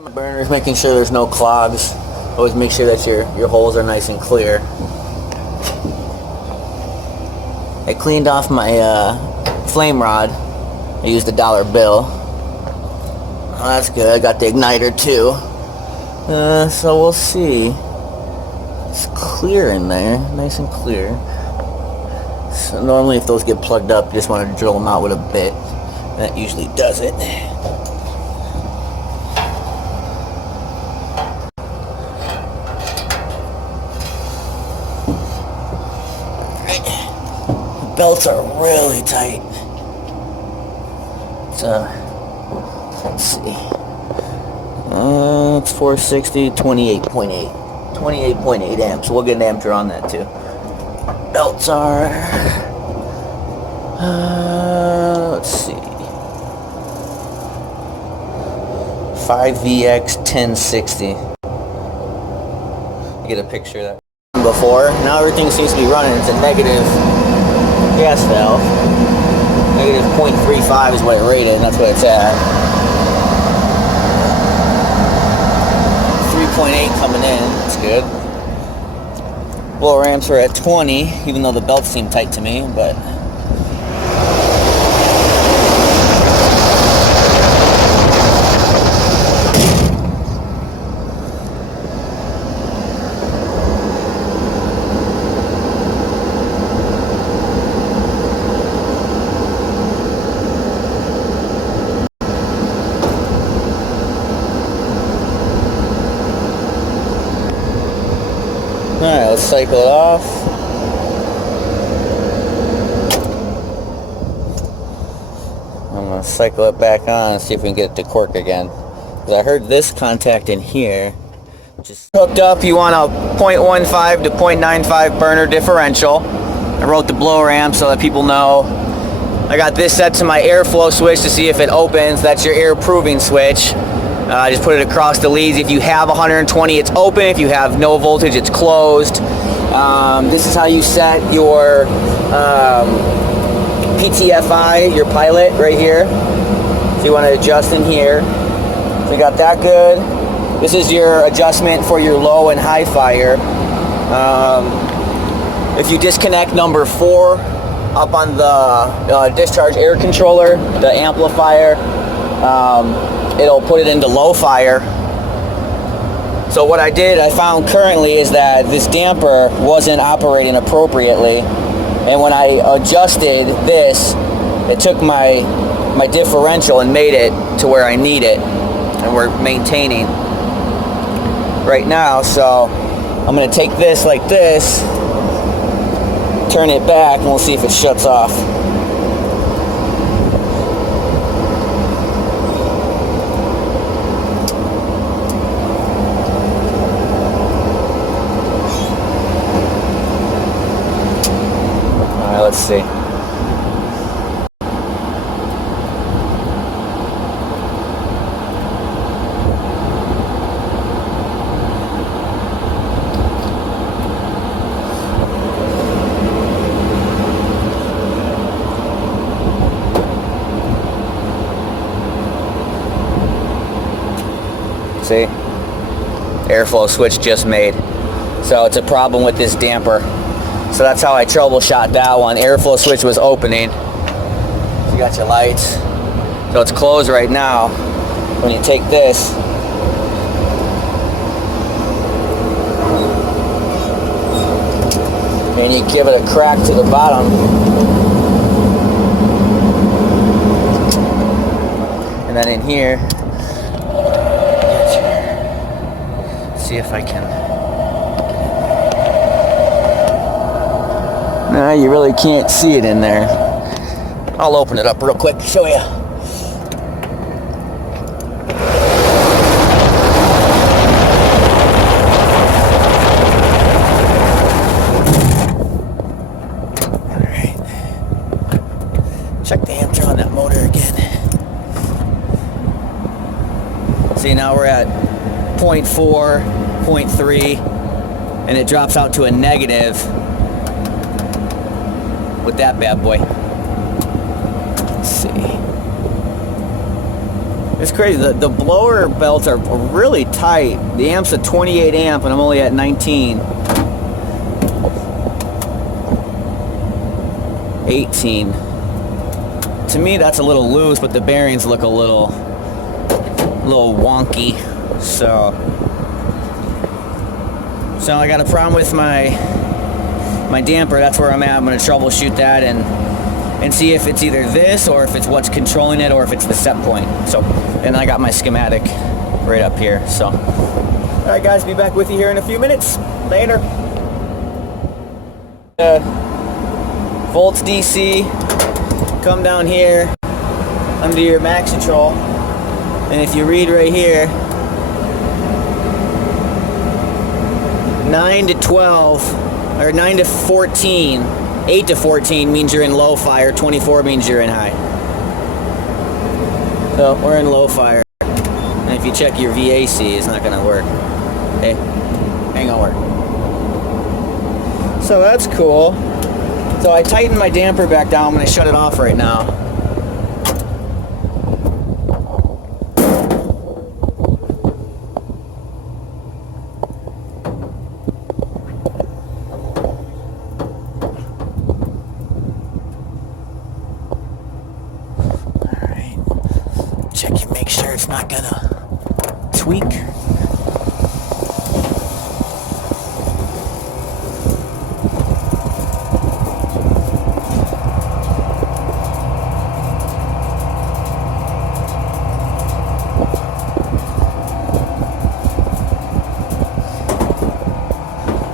My burners, making sure there's no clogs. Always make sure that your holes are nice and clear. I cleaned off my flame rod. I used a dollar bill. Oh, that's good. I got the igniter too. So we'll see. It's clear in there, nice and clear. So normally if those get plugged up, you just want to drill them out with a bit. That usually does it. Belts are really tight. So, let's see. It's 460, 28.8. 28.8 amps. We'll get an ammeter on that too. Belts are, let's see. 5VX 1060. Get a picture of that. Before, now everything seems to be running. It's a negative gas valve. Negative 0.35 is what it rated, and that's what it's at. 3.8 coming in, that's good. Blower amps are at 20, even though the belts seem tight to me, but alright, let's cycle it off. I'm going to cycle it back on and see if we can get it to cork again. Because I heard this contact in here. Just hooked up, you want a 0.15 to 0.95 burner differential. I wrote the blower amp so that people know. I got this set to my airflow switch to see if it opens. That's your air proving switch. I just put it across the leads. If you have 120, it's open. If you have no voltage, it's closed. This is how you set your PTFI, your pilot, right here. So you want to adjust in here. So we got that good. This is your adjustment for your low and high fire. If you disconnect number 4 up on the discharge air controller, the amplifier, it'll put it into low fire. So what I did, I found currently is that this damper wasn't operating appropriately, and when I adjusted this, it took my differential and made it to where I need it, and we're maintaining right now. So I'm going to take this like this, turn it back, and we'll see if it shuts off. Let's see. See? Airflow switch just made. So it's a problem with this damper. So that's how I troubleshot that one. Airflow switch was opening. So you got your lights. So it's closed right now. When you take this, and you give it a crack to the bottom, and then in here, see if I can. No, you really can't see it in there. I'll open it up real quick to show you. Alright. Check the ammeter on that motor again. See, now we're at 0.4, 0.3, and it drops out to a negative with that bad boy. Let's see. It's crazy. The blower belts are really tight. The amp's a 28 amp and I'm only at 19. 18. To me that's a little loose, but the bearings look a little wonky. So I got a problem with my damper. That's where I'm at. I'm going to troubleshoot that and see if it's either this or if it's what's controlling it or if it's the set point. So, and I got my schematic right up here. So, all right, guys, be back with you here in a few minutes. Later. Volts DC. Come down here under your max control, and if you read right here, 9 to 12 or 9 to 14. 8 to 14 means you're in low fire, 24 means you're in high. So we're in low fire. And if you check your VAC, it's not gonna work. Okay, ain't gonna work. So that's cool. So I tightened my damper back down. I'm gonna shut it off right now. Make sure it's not gonna tweak.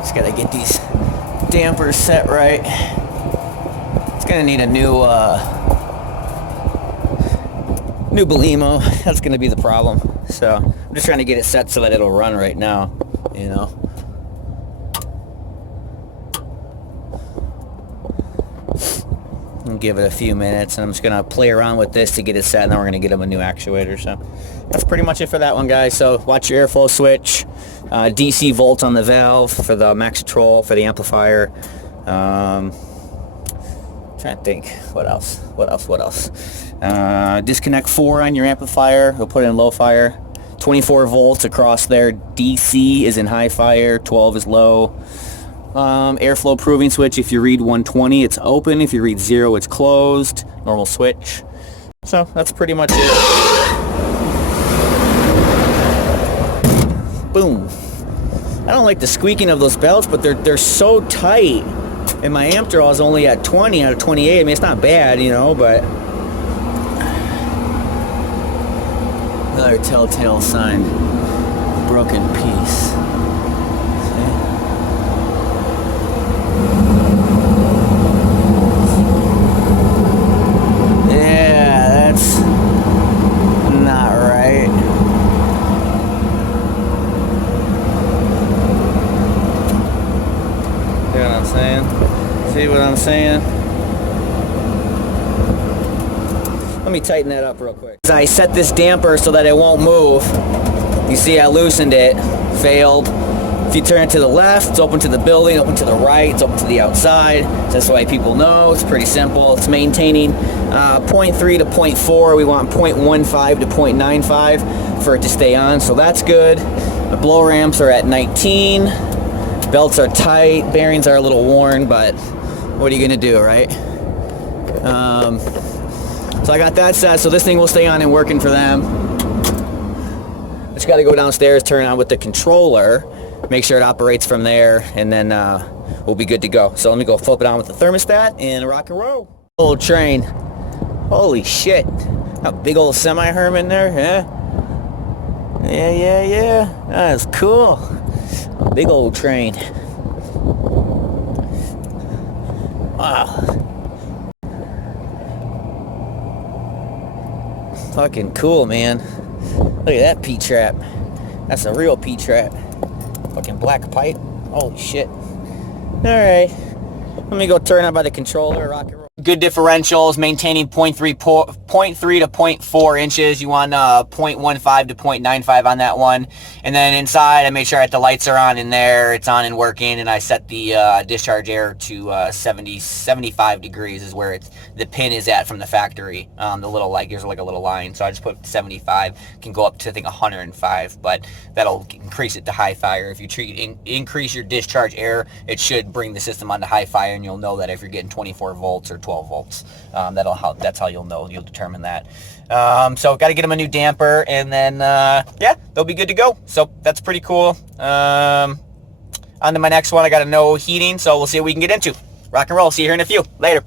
Just gotta get these dampers set right. It's gonna need a new Belimo. That's gonna be the problem. So I'm just trying to get it set so that it'll run right now, you know. I'll give it a few minutes and I'm just gonna play around with this to get it set, and then we're gonna get them a new actuator. So that's pretty much it for that one, guys. So watch your airflow switch, DC volt on the valve for the max control for the amplifier. Trying to think what else. Disconnect 4 on your amplifier. We'll put it in low fire. 24 volts across there. DC is in high fire. 12 is low. Airflow proving switch. If you read 120, it's open. If you read 0, it's closed. Normal switch. So that's pretty much it. Boom. I don't like the squeaking of those belts, but they're so tight. And my amp draw is only at 20 out of 28. I mean, it's not bad, you know, but another telltale sign. Broken piece. Yeah, that's not right. See what I'm saying? See what I'm saying? Let me tighten that up real quick. I set this damper so that it won't move. You see I loosened it. Failed. If you turn it to the left, it's open to the building. Open to the right, it's open to the outside. That's why people know. It's pretty simple. It's maintaining 0.3 to 0.4. We want 0.15 to 0.95 for it to stay on. So that's good. The blower amps are at 19. Belts are tight. Bearings are a little worn, but what are you gonna do, right? So I got that set, so this thing will stay on and working for them. Just got to go downstairs, turn it on with the controller, make sure it operates from there, and then we'll be good to go. So let me go flip it on with the thermostat and rock and roll. Old train. Holy shit. A big old semi-Herman there, huh? Yeah. That's cool. A big old train. Wow. Fucking cool, man. Look at that P-trap. That's a real P-trap. Fucking black pipe. Holy shit. Alright. Let me go turn on by the controller, rock and roll. good differentials, maintaining 0.3 to 0.4 inches. You want 0.15 to 0.95 on that one. And then inside, I made sure that the lights are on in there. It's on and working, and I set the discharge air to 75 degrees is where the pin is at from the factory. The little light, there's like a little line, so I just put 75. Can go up to, I think, 105, but that'll increase it to high fire. If you increase your discharge air, it should bring the system onto high fire, and you'll know that if you're getting 24 volts or 12 volts. That's how you'll know. You'll determine that. So got to get them a new damper, and then yeah, they'll be good to go. So that's pretty cool. On to my next one. I got a no heating, so we'll see what we can get into. Rock and roll. See you here in a few. Later.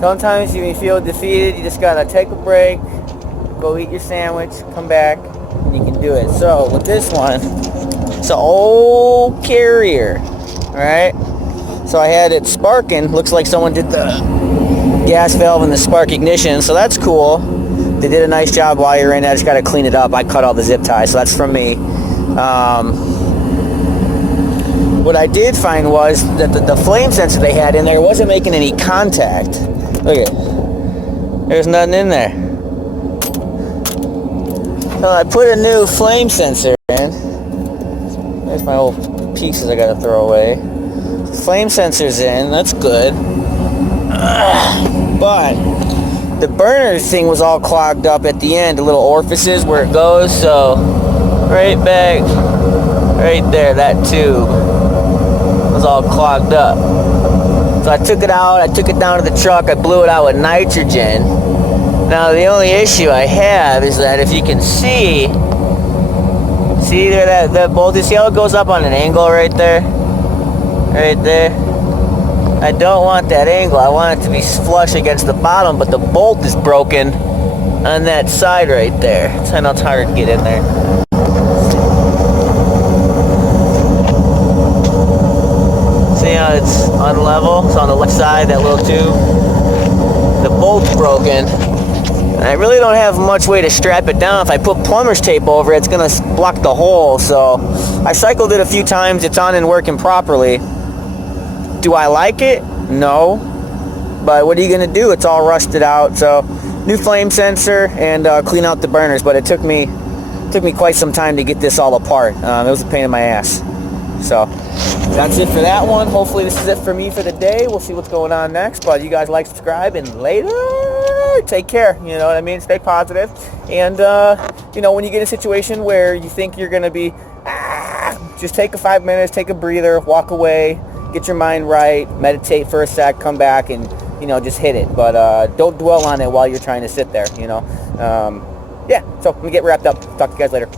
Sometimes you feel defeated. You just gotta take a break, go eat your sandwich, come back, and you can do it. So with this one, it's an old Carrier, right? So I had it sparking. Looks like someone did the gas valve and the spark ignition, so that's cool. They did a nice job while you're in. I just gotta clean it up. I cut all the zip ties, so that's from me. What I did find was that the flame sensor they had in there wasn't making any contact. Look at it. There's nothing in there. So I put a new flame sensor in. There's my old pieces I gotta throw away. Flame sensor's in, that's good. But the burner thing was all clogged up at the end, the little orifices where it goes, so right back, right there, that tube was all clogged up. So I took it out, I took it down to the truck, I blew it out with nitrogen. Now the only issue I have is that if you can see there that bolt, you see how it goes up on an angle right there? Right there? I don't want that angle, I want it to be flush against the bottom, but the bolt is broken on that side right there. I know it's hard to get in there. See how it's unlevel? It's on the left side, that little tube. The bolt's broken. I really don't have much way to strap it down. If I put plumber's tape over it, it's gonna block the hole. So I cycled it a few times. It's on and working properly. Do I like it? No. But what are you gonna do? It's all rusted out. So new flame sensor and clean out the burners. But it took me quite some time to get this all apart. It was a pain in my ass. So that's it for that one. Hopefully this is it for me for the day. We'll see what's going on next. But you guys like, subscribe, and later. Take care. You know what I mean? Stay positive. And you know, when you get in a situation where you think you're gonna be, just take 5 minutes, take a breather, walk away, get your mind right, meditate for a sec, come back, and you know, just hit it. But don't dwell on it while you're trying to sit there. You know. Yeah. So let me get wrapped up. Talk to you guys later.